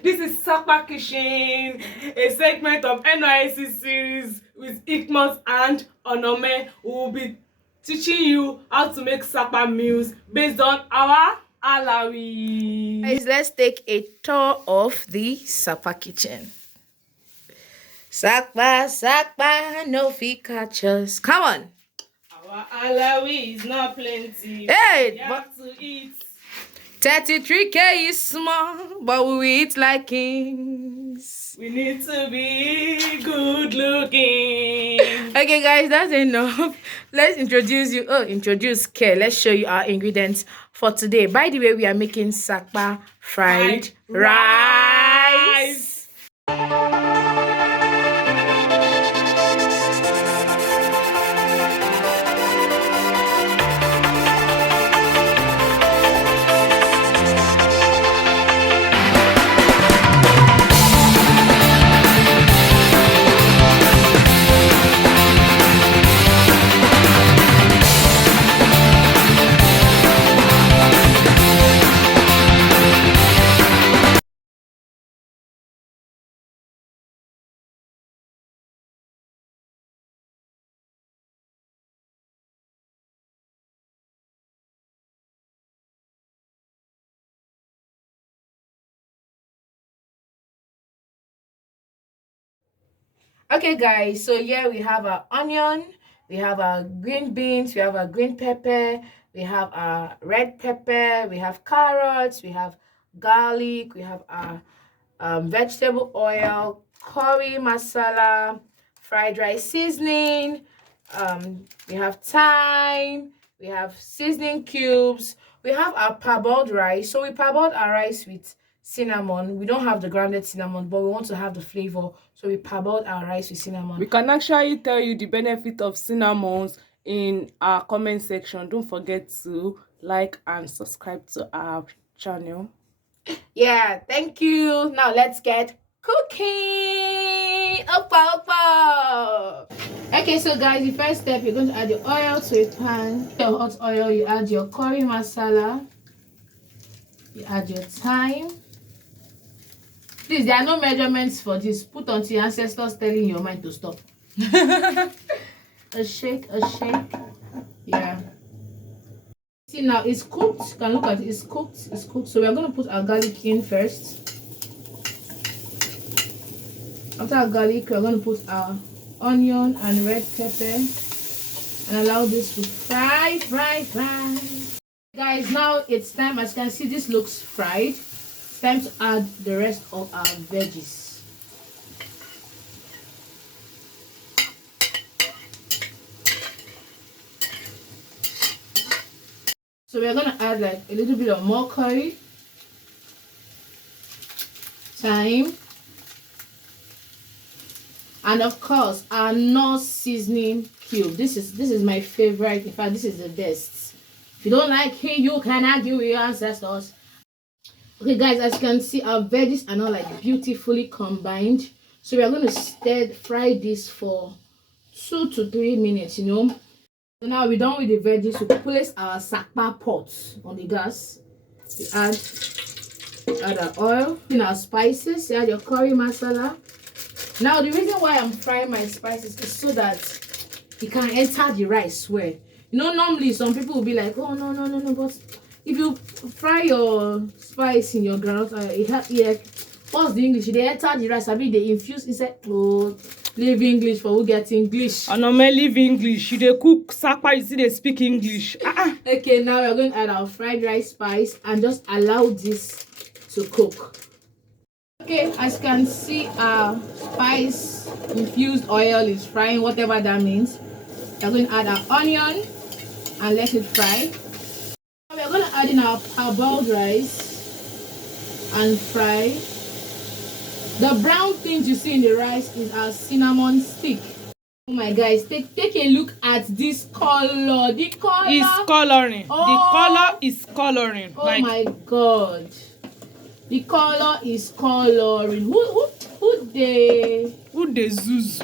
This is Sapa Kitchen, a segment of NYSC series with Hikmot and Onome. We will be teaching you how to make Sapa meals based on our Alawi. Guys, let's take a tour of the Sapa kitchen. Sapa, no fit catch us. Come on. Our Alawi is not plenty. Hey, we have to eat. 33K is small, but we eat like kings. We need to be good looking. Okay, guys, that's enough. Let's introduce you. Introduce Care. Let's show you our ingredients for today. By the way, we are making Sapa fried rice. Okay, guys, so here we have our onion, we have our green beans, we have our green pepper, we have our red pepper, we have carrots, we have garlic, we have our vegetable oil, curry masala, fried rice seasoning, we have thyme, we have seasoning cubes, we have our parboiled rice. So we parboiled our rice with cinnamon. We don't have the grounded cinnamon, but we want to have the flavor, so we parboiled our rice with cinnamon. We can actually tell you the benefit of cinnamons in our comment section. Don't forget to like and subscribe to our channel. Yeah, thank you. Now let's get cooking. Opa. Okay, so guys, the first step, you're going to add your oil to a pan. Your hot oil, you add your curry masala, you add your thyme. Please, there are no measurements for this. Put until your ancestors telling your mind to stop. a shake. Yeah. See, now it's cooked. You can look at it. It's cooked. So we are going to put our garlic in first. After our garlic, we are going to put our onion and red pepper and allow this to fry. Guys, now it's time. As you can see, this looks fried. It's time to add the rest of our veggies. So we're gonna add like a little bit of more curry, thyme, and of course our nose seasoning cube. This is my favorite. In fact, this is the best. If you don't like it, you can argue with your ancestors. Okay, guys, as you can see, our veggies are now like beautifully combined. So we are going to fry this for 2 to 3 minutes. So now we're done with the veggies. We place our Sapa pot on the gas. We add our oil, in our spices. You add your curry masala. Now the reason why I'm frying my spices is so that it can enter the rice well. Normally some people will be like, oh no, but if you fry your spice in your groundnut oil, what's the English? They enter the rice. I mean, they infuse inside. Oh, leave English for who get English. Onome leave English. You dey cook Sapa, you see they speak English. Okay, now we're going to add our fried rice spice and just allow this to cook. Okay, as you can see, our spice infused oil is frying, whatever that means. We're going to add our onion and let it fry. We're going to add in our parboiled rice and fry. The brown things you see in the rice is our cinnamon stick. Oh my guys, take a look at this color. The color is coloring. Oh. The color is coloring. Oh my god. The color is coloring. Who the zoos?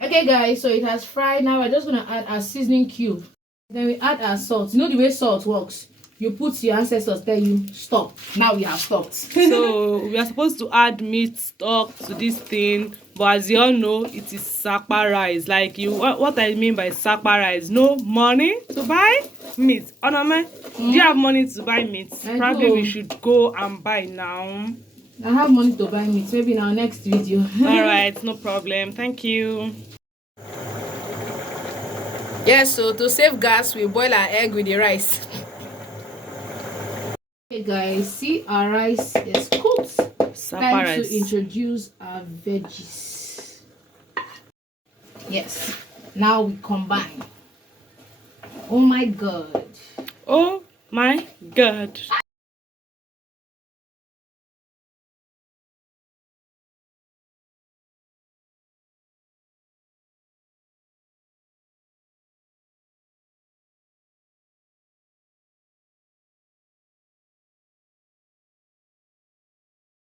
Okay guys, so it has fried. Now we're just gonna add our seasoning cube. Then we add our salt. You know the way salt works. you put your ancestors tell you stop. Now we have stopped. So we are supposed to add meat stock to this thing, but as you all know, it is Sapa rice. Like what I mean by Sapa rice, no money to buy meat. Onome, do you have money to buy meat? Probably we should go and buy now. I have money to buy meat. Maybe in our next video. All right, no problem. Thank you. Yes, so to save gas, we boil our egg with the rice. Okay, guys, see our rice is cooked. Sapa Time rice. to introduce our veggies. Yes. Now we combine. Oh my god. Oh my God.